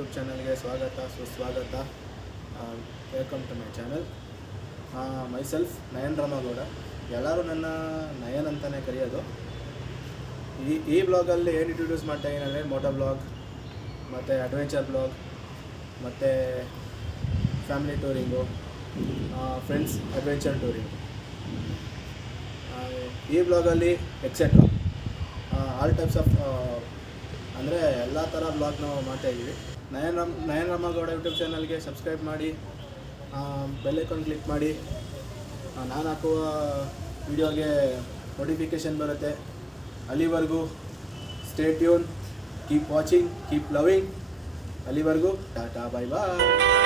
YouTube ಚಾನಲ್ಗೆ ಸ್ವಾಗತ ಸುಸ್ವಾಗತ. Welcome to my channel. Myself Nayan Ramagowda. ಎಲ್ಲರೂ ನನ್ನ ನಯನ್ ಅಂತಲೇ ಕರೆಯೋದು. ಈ ಬ್ಲಾಗಲ್ಲಿ ಏನು ಇಂಟ್ರೊಡ್ಯೂಸ್ ಮಾಡ್ತಾ ಏನಂದರೆ ಮೋಟೋ ಬ್ಲಾಗ್ ಮತ್ತು ಅಡ್ವೆಂಚರ್ ಬ್ಲಾಗ್ ಮತ್ತು family touring, friends adventure touring. ಈ ಬ್ಲಾಗಲ್ಲಿ ಎಕ್ಸೆಟ್ರಾ ಆಲ್ ಟೈಪ್ಸ್ ಆಫ್ ಅಂದರೆ ಎಲ್ಲ ಥರ ಬ್ಲಾಗ್ ನಾವು ಮಾಡ್ತಾಯಿದ್ದೀವಿ. ನಯನ್ ರಾಮಗೌಡ ಯೂಟ್ಯೂಬ್ ಚಾನಲ್ಗೆ ಸಬ್ಸ್ಕ್ರೈಬ್ ಮಾಡಿ, ಬೆಲ್ ಐಕಾನ್ ಕ್ಲಿಕ್ ಮಾಡಿ. ನಾನು ಹಾಕುವ ವಿಡಿಯೋಗೆ ನೋಟಿಫಿಕೇಷನ್ ಬರುತ್ತೆ. ಅಲ್ಲಿವರೆಗೂ stay tune, keep watching, keep loving. ಅಲ್ಲಿವರೆಗೂ ಟಾಟಾ, ಬೈ ಬಾಯ್.